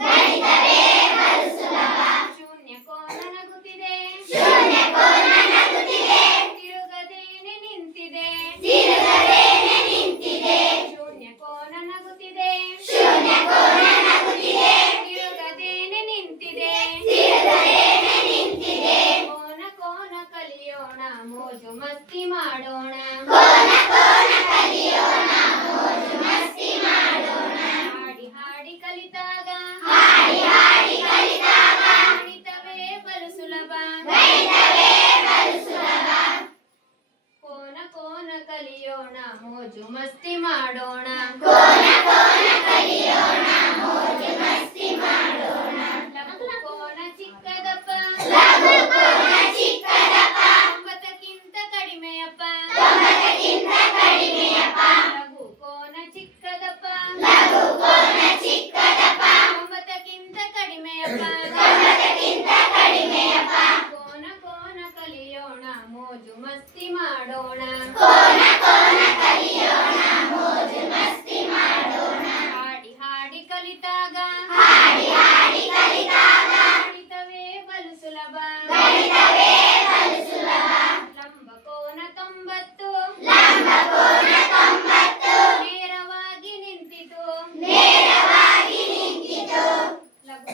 ಗಣಿತವೇ ಬಲು ಸುಲಭ. ಶೂನ್ಯ ಕೋನ ನಗುತ್ತಿದೆ, ಶೂನ್ಯ ಕೋನ ನಗುತ್ತಿದೆ, ತಿರುಗದೇನೆ ನಿಂತಿದೆ, ತಿರುಗದೇನೆ ನಿಂತಿದೆ. ಶೂನ್ಯ ಕೋನ ನಗುತ್ತಿದೆ, ಶೂನ್ಯ ಕೋನ ನಗುತ್ತಿದೆ, ತಿರುಗದೇನೆ ನಿಂತಿದೆ, ತಿರುಗದೇನೆ ನಿಂತಿದೆ. ಕೋನ ಕೋನ ಕಲಿಯೋಣ, ಮೋಜು ಮಸ್ತಿ ಮಾಡೋಣ. ಕೋನ ಕೋನ ಕಲಿಯೋಣ, ಮೋಜು ಮಸ್ತಿ ಮಾಡೋಣ. ಹಾಡಿ ಹಾಡಿ ಕಲಿತಾಗ, ಹಾಡಿ ಹಾಡಿ ಕಲಿತಾಗ, ಗಣಿತವೇ ಬಲು ಸುಲಭ. ಗಣಿತವೇ ಬಲು ಸುಲಭ. ಕೋನ ಕೋನ ಕಲಿಯೋಣ, ಮೋಜು ಮಸ್ತಿ ಮಾಡೋಣ. ಕೋನ ಕೋನ ಕಲಿಯೋಣ, ಮೋಜು ಮಸ್ತಿ ಮಾಡೋಣ. ಲಘು ಕೋನ ಚಿಕ್ಕದಪ್ಪ, ಲಘು ಕೋನ ಚಿಕ್ಕದಪ್ಪ, 9ಕ್ಕಿಂತ ಕಡಿಮೆಯಪ್ಪ. ತೊಂಬತ್ತಕ್ಕಿಂತ ಕಡಿಮೆಯಪ್ಪ. ಲಘು ಕೋನ ಚಿಕ್ಕದಪ್ಪ, ಲಘು ಕೋನ ಚಿಕ್ಕದಪ್ಪ, 9ಕ್ಕಿಂತ ಕಡಿಮೆಯಪ್ಪ. ತೊಂಬತ್ತಕ್ಕಿಂತ ಕಡಿಮೆಯಪ್ಪ. ಕೋನ ಕೋನ ಕಲಿಯೋಣ, ಮೋಜು ಮಸ್ತಿ ಮಾಡೋಣ. ಕೋನ ಕೋನ ಕಲಿಯೋಣ, ಮೋಜು ಮಸ್ತಿ ಮಾಡೋಣ. ಹಾಡಿ ಹಾಡಿ ಕಲಿತಾಗ, ಹಾಡಿ ಹಾಡಿ ಕಲಿತಾಗ, ಗಣಿತವೇ ಬಲು ಸುಲಭ. ಗಣಿತವೇ ಬಲು ಸುಲಭ. ಲಂಬ ಕೋನ 90, ಲಂಬ ಕೋನ 90, ನೇರವಾಗಿ ನಿಂತಿತು. ನೇರವಾಗಿ ನಿಂತಿತು. ಲಂಬ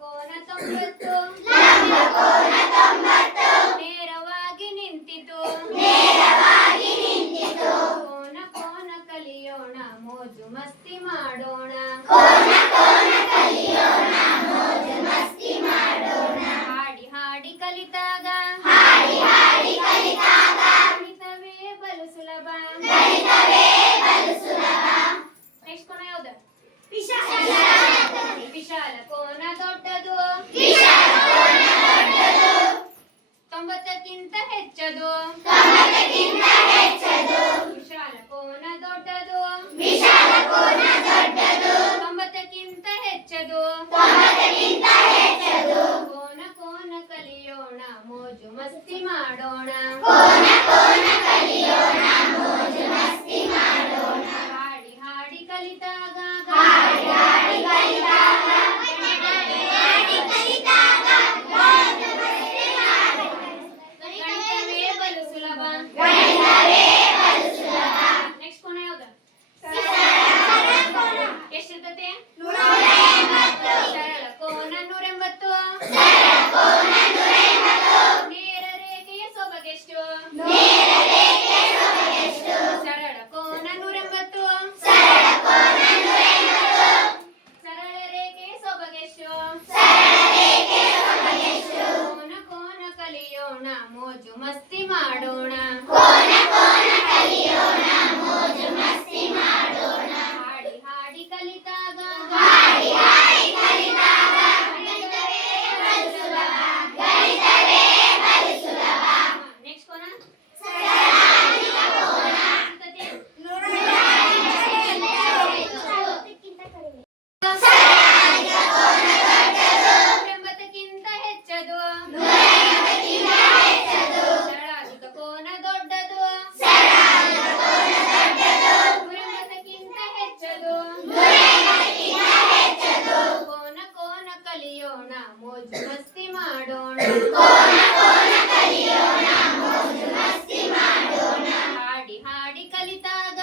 ಕೋನ 90, ಲಂಬ ಕೋನ 90, ನೇರವಾಗಿ ನಿಂತಿತು. ನೇರವಾಗಿ ನಿಂತಿತು. ಕೋನ ಕೋನ ಕಲಿಯೋಣ, ಮೋಜು ಮಸ್ತಿ ಮಾಡೋಣ. ಕೋನ ಕೋನ ಕಲಿಯೋಣ, ಮೋಜು ಮಸ್ತಿ ಮಾಡೋಣ. ಹಾಡಿ ಹಾಡಿ ಕಲಿತಾಗ, ಹಾಡಿ ಹಾಡಿ ಕಲಿತಾಗ, ಗಣಿತವೇ ಬಲು ಸುಲಭ. ಗಣಿತವೇ ಬಲು ಸುಲಭ. ನೆಕ್ಸ್ಟ್ ಕೋನ ಯಾವ್ದು? ವಿಶಾಲ ವಿಶಾಲ ಕೋನ ದೊಡ್ಡದು, ವಿಶಾಲ ಕೋನ ದೊಡ್ಡದು, 90ಕ್ಕಿಂತ ಹೆಚ್ಚದು. 90ಕ್ಕಿಂತ ಹೆಚ್ಚದು. ವಿಶಾಲ ಕೋನ ದೊಡ್ಡದು, ವಿಶಾಲ ಕೋನ ದೊಡ್ಡದು, 90ಕ್ಕಿಂತ ಹೆಚ್ಚದು. 90ಕ್ಕಿಂತ ಹೆಚ್ಚದು. ಕೋನ ಕೋನ ಕಲಿಯೋಣ, ಮೋಜು ಮಸ್ತಿ ಮಾಡೋಣ. ಕೋನ ಕೋನ ಕಲಿಯೋಣ, ಮೋಜು ಮಸ್ತಿ ಮಾಡೋಣ. ಹಾಡಿ ಹಾಡಿ ಕಲಿತಾಗ, ಹಾಡಿ ಹಾಡಿ ಕಲಿತಾಗ, ಹಾಡಿ ಕಲಿತಾಗ, ಮೋಜು ಮಸ್ತಿ ಮಾಡೋಣ. ಗಣಿತವೇ ಬಲು ಸುಲಭ. ಗಣಿತವೇ ಬಲು ಸುಲಭ. ನೆಕ್ಸ್ಟ್ ಕೋನ ಯಾವ್ದು? ಸರಳ ಕೋನ ಎಷ್ಟಿರ್ತತೆ? 180, ಸರಳ ಕೋನ 180, ಸರಳ ಕೋನ 180, ನೇರ ರೇಖೆಯ ಸೊಬಗೆಷ್ಟು? ನೇರ ರೇಖೆ ಸೊಬಗೆಷ್ಟು? ಸರಳ ಕೋನ 180, ಸರಳ ಕೋನ 180, ಸರಳ ರೇಖೆಯ ಸೊಬಗೆಷ್ಟು? ಸರಳ ರೇಖೆ ಸೊಬಗೆಷ್ಟು? ಕೋನ ಕೋನ ಕಲಿಯೋಣ, ಮೋಜು ಮಸ್ತಿ ಮಾಡೋಣ. ಕೋನ ಕೋನ ಕಲಿಯೋಣ, ಮೋಜು ಮಸ್ತಿ ಮಾಡೋಣ. ಹಾಡಿ ಹಾಡಿ ಕಲಿತಾಗ, ಹಾಡಿ ಹಾಡಿ ಕಲಿತಾಗ, ಗಣಿತವೇ ಬಲು ಸುಲಭ. ಗಣಿತವೇ ಬಲು ಸುಲಭ. ನೆಕ್ಸ್ಟ್ ಕೋನ? ಸರಳಾಧಿಕ ಕೋನ ಎಷ್ಟಿರ್ತತೆ? 180ಕ್ಕಿಂತ ಕಡಿಮೆ. ಸರಳಾಧಿಕ ಕೋನ ದೊಡ್ಡದು, 180ಕ್ಕಿಂತ ಹೆಚ್ಚದು. 180ಕ್ಕಿಂತ ಹೆಚ್ಚದು. ಸರಳಾಧಿಕ ಕೋನ ದೊಡ್ಡದು, ಸರಳಾಧಿಕ ಕೋನ ದೊಡ್ಡದು, 180ಕ್ಕಿಂತ ಹೆಚ್ಚದು. 180ಕ್ಕಿಂತ ಹೆಚ್ಚದು. ಕೋನ ಕೋನ ಕಲಿಯೋಣ, ಮೋಜು ಮಸ್ತಿ ಮಾಡೋಣ. ಕೋನ ಕೋನ ಕಲಿಯೋಣ, ಮೋಜು ಮಸ್ತಿ ಮಾಡೋಣ. ಹಾಡಿ ಹಾಡಿ ಕಲಿತಾಗ,